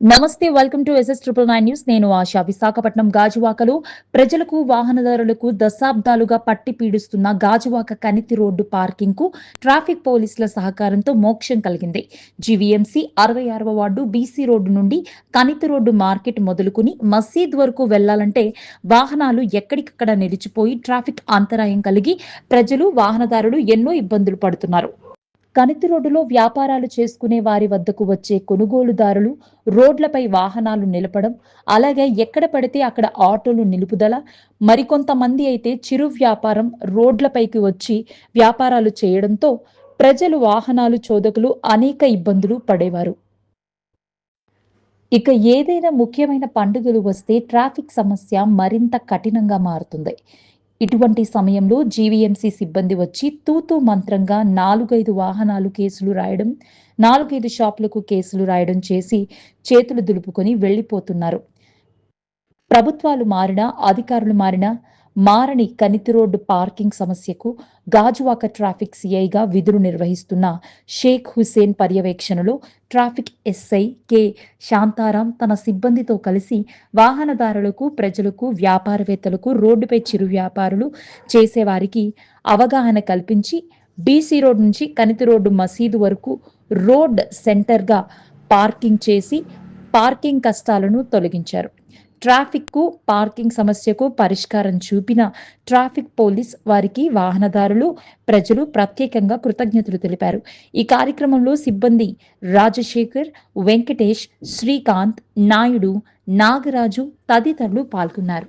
నమస్తే welcome to S S triple nine news నేను ఆశా. విశాఖపట్నం గాజువాకలో ప్రజలకు వాహనదారులకు దశాబ్దాలుగా పట్టి పీడిస్తున్న గాజువాక కనితి రోడ్డు పార్కింగ్కు ట్రాఫిక్ పోలీసుల సహకారంతో మోక్షం కలిగింది. జీవీఎంసీ అరవై ఆరవ వార్డు బీసీ రోడ్డు నుండి కనితి రోడ్డు మార్కెట్ మొదలుకుని మసీద్ వరకు వెళ్ళాలంటే వాహనాలు ఎక్కడికక్కడ నిలిచిపోయి ట్రాఫిక్ అంతరాయం కలిగి ప్రజలు వాహనదారులు ఎన్నో ఇబ్బందులు పడుతున్నారు. కనితి రోడ్డులో వ్యాపారాలు చేసుకునే వారి వద్దకు వచ్చే కొనుగోలుదారులు రోడ్లపై వాహనాలు నిలపడం అలాగే ఎక్కడ పడితే అక్కడ ఆటోలు నిలుపుదల మరికొంతమంది అయితే చిరు వ్యాపారం రోడ్లపైకి వచ్చి వ్యాపారాలు చేయడంతో ప్రజలు వాహనాలు చోదకులు అనేక ఇబ్బందులు పడేవారు. ఇక ఏదైనా ముఖ్యమైన పండుగలు వస్తే ట్రాఫిక్ సమస్య మరింత కఠినంగా మారుతుంది. ఇటువంటి సమయంలో జీవీఎంసీ సిబ్బంది వచ్చి తూతూ మంత్రంగా నాలుగైదు వాహనాలు కేసులు రాయడం నాలుగైదు షాపులకు కేసులు రాయడం చేసి చేతులు దులుపుకొని వెళ్ళిపోతున్నారు. ప్రభుత్వాలు మారినా అధికారులు మారినా మారని కనితి రోడ్డు పార్కింగ్ సమస్యకు గాజువాక ట్రాఫిక్ సిఐగా విధులు నిర్వహిస్తున్న షేక్ హుసేన్ పర్యవేక్షణలో ట్రాఫిక్ ఎస్ఐ కె. శాంతారాం తన సిబ్బందితో కలిసి వాహనదారులకు ప్రజలకు వ్యాపారవేత్తలకు రోడ్డుపై చిరు వ్యాపారులు చేసేవారికి అవగాహన కల్పించి బీసీ రోడ్ నుంచి కనితి రోడ్డు మసీదు వరకు రోడ్ సెంటర్గా పార్కింగ్ చేసి పార్కింగ్ కష్టాలను తొలగించారు. ట్రాఫిక్కు పార్కింగ్ సమస్యకు పరిష్కారం చూపిన ట్రాఫిక్ పోలీస్ వారికి వాహనదారులు ప్రజలు ప్రత్యేకంగా కృతజ్ఞతలు తెలిపారు. ఈ కార్యక్రమంలో సిబ్బంది రాజశేఖర్ వెంకటేష్ శ్రీకాంత్ నాయుడు నాగరాజు తదితరులు పాల్గొన్నారు.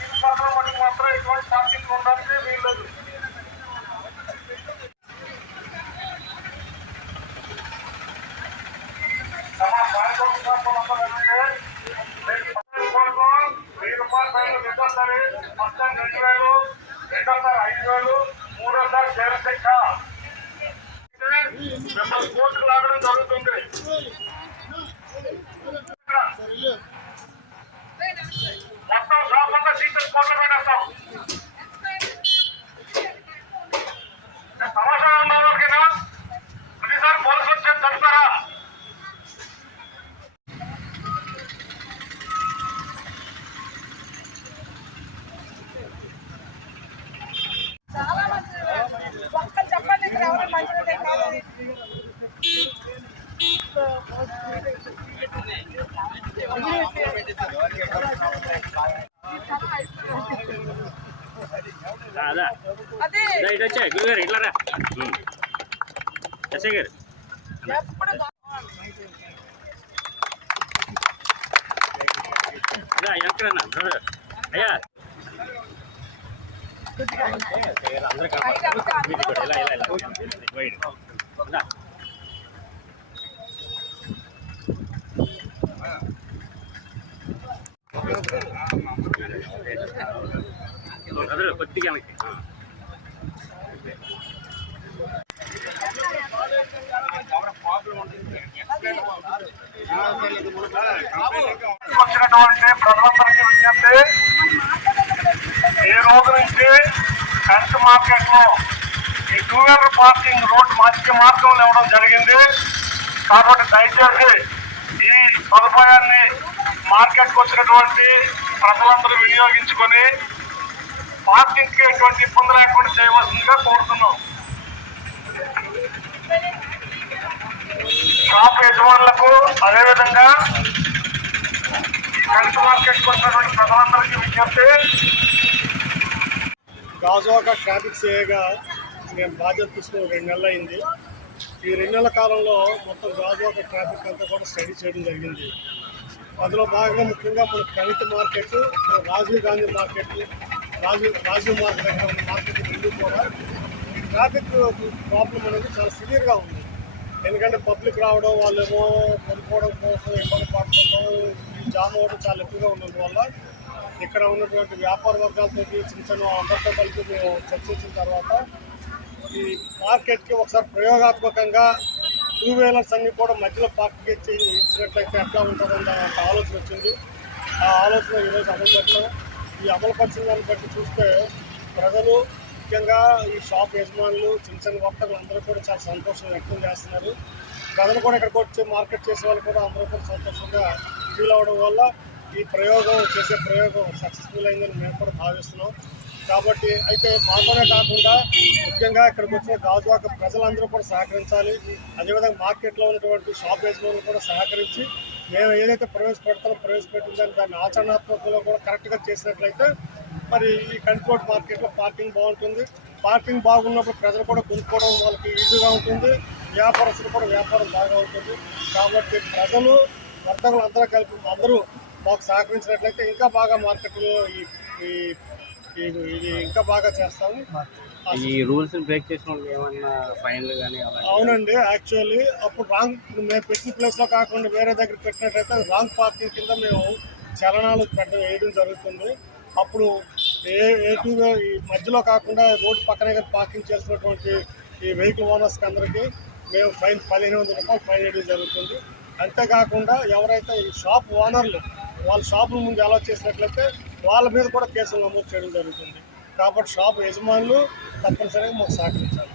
కింద భాగంలో మటుకు మాత్రం ఎటువంటి పార్కింగ్ ఉండడానికి వీల్లేదు how it works. రా ఇదా, ఇటు వచ్చాయి గురుగారు ఇట్లా రా ఉమ్. ఎస్ఐ గారు ఇదా ఎక్కడన్నా బ్రదర్ అయ్యా అందరూ కనపడతారు. వీటి కూడా ఇలా ఇలా ఇలా వైడ్ ఇదా. బ్రదర్ కొద్దిగా వెనక్కి ఆ. వచ్చినటువంటి ప్రజలందరికీ విజ్ఞప్తి. ఈ రోజు నుంచి కంట్ మార్కెట్లో ఈ టూ వీలర్ పార్కింగ్ రోడ్ మధ్య మార్గంలో ఇవ్వడం జరిగింది. కాబట్టి దయచేసి ఈ సదుపాయాన్ని మార్కెట్కు వచ్చినటువంటి ప్రజలందరూ వినియోగించుకొని పార్కింగ్ ఎటువంటి ఇబ్బంది లేకుండా చేయవలసిందిగా కోరుతున్నాం. షాప్ యజమానులకు అదేవిధంగా కరెంట్ మార్కెట్కి వచ్చినటువంటి ప్రజలందరికీ విజ్ఞప్తి. గాజువాక ట్రాఫిక్ చేయగా నేను బాధ్యత తీసుకుని రెండు నెలలు అయింది. ఈ రెండు నెలల కాలంలో మొత్తం గాజువాక ట్రాఫిక్ అంతా కూడా స్టడీ చేయడం జరిగింది. అందులో భాగంగా ముఖ్యంగా మన ప్రణిత మార్కెట్ మన రాజీవ్ గాంధీ మార్కెట్ రాజు రాజీవ్ మార్కెట్ దగ్గర ఉన్న మార్కెట్ రెండు కూడా ఈ ట్రాఫిక్ ప్రాబ్లం అనేది చాలా సివియర్గా ఉంది. ఎందుకంటే పబ్లిక్ రావడం వాళ్ళేమో కొనుక్కోవడం కోసం ఇబ్బంది పడటం ఈ జామ్ అవ్వడం చాలా ఎక్కువగా ఉన్నందువల్ల ఇక్కడ ఉన్నటువంటి వ్యాపార వర్గాలతో చిన్న చిన్న అందరితో కలిపి మేము చర్చించిన తర్వాత ఈ మార్కెట్కి ఒకసారి ప్రయోగాత్మకంగా టూ వీలర్స్ అన్నీ కూడా మధ్యలో పార్క్ ఇచ్చి ఇచ్చినట్లయితే ఎట్లా ఉంటుందన్న ఒక ఆలోచన వచ్చింది. ఆ ఆలోచన ఈరోజు అమలుపరచాం ఈ అమలుపరిచిన దాన్ని బట్టి చూస్తే ప్రజలు ముఖ్యంగా ఈ షాప్ యజమానులు చిన్న చిన్న వర్తకులు అందరూ కూడా చాలా సంతోషం వ్యక్తం చేస్తున్నారు. ప్రజలు కూడా ఇక్కడికి వచ్చి మార్కెట్ చేసే వాళ్ళు కూడా అందరూ కూడా సంతోషంగా ఫీల్ అవ్వడం వల్ల ఈ ప్రయోగం చేసే ప్రయోగం సక్సెస్ఫుల్ అయిందని మేము కూడా భావిస్తున్నాం. కాబట్టి అయితే మాతోనే కాకుండా ముఖ్యంగా ఇక్కడికి వచ్చిన గాజువాక ప్రజలందరూ కూడా సహకరించాలి. అదేవిధంగా మార్కెట్లో ఉన్నటువంటి షాప్ యజమానులు కూడా సహకరించి మేము ఏదైతే ప్రవేశపెడతామో ప్రవేశపెట్టిన దాన్ని దాన్ని ఆచరణాత్మకంలో కూడా కరెక్ట్గా చేసినట్లయితే మరి ఈ కంట్రోల్ మార్కెట్లో పార్కింగ్ బాగుంటుంది. పార్కింగ్ బాగున్నప్పుడు ప్రజలు కూడా కొనుక్కోవడం వాళ్ళకి ఈజీగా ఉంటుంది. వ్యాపారస్తులు కూడా వ్యాపారం బాగా ఉంటుంది. కాబట్టి ప్రజలు వర్తకులు అందరూ కలిపి అందరూ మాకు సహకరించినట్లయితే ఇంకా బాగా మార్కెట్లో ఈ- ఈ- ఇది ఇంకా బాగా చేస్తాము. ఈ రూల్స్ బ్రేక్ చేసిన వాళ్ళకి ఏమన్నా ఫైన్లు కానీ అవునండి యాక్చువల్లీ అప్పుడు రాంగ్ మేము పెట్టిన ప్లేస్లో కాకుండా వేరే దగ్గర పెట్టినట్లయితే అది రాంగ్ పార్కింగ్ కింద మేము చలనాలు పెట్ట వేయడం జరుగుతుంది. అప్పుడు ఏ ఏ టూ ఈ మధ్యలో కాకుండా రోడ్డు పక్కనే కానీ పార్కింగ్ చేసినటువంటి ఈ వెహికల్ ఓనర్స్కి అందరికీ మేము ఫైన్ పదిహేను వందల రూపాయలు ఫైన్ వేయడం జరుగుతుంది. అంతేకాకుండా ఎవరైతే ఈ షాప్ ఓనర్లు వాళ్ళ షాపుల ముందు అలౌ చేసినట్లయితే వాళ్ళ మీద కూడా కేసులు నమోదు చేయడం జరుగుతుంది. కాబట్టి షాప్ యజమానులు తప్పనిసరిగా మాకు సహకరించాలి.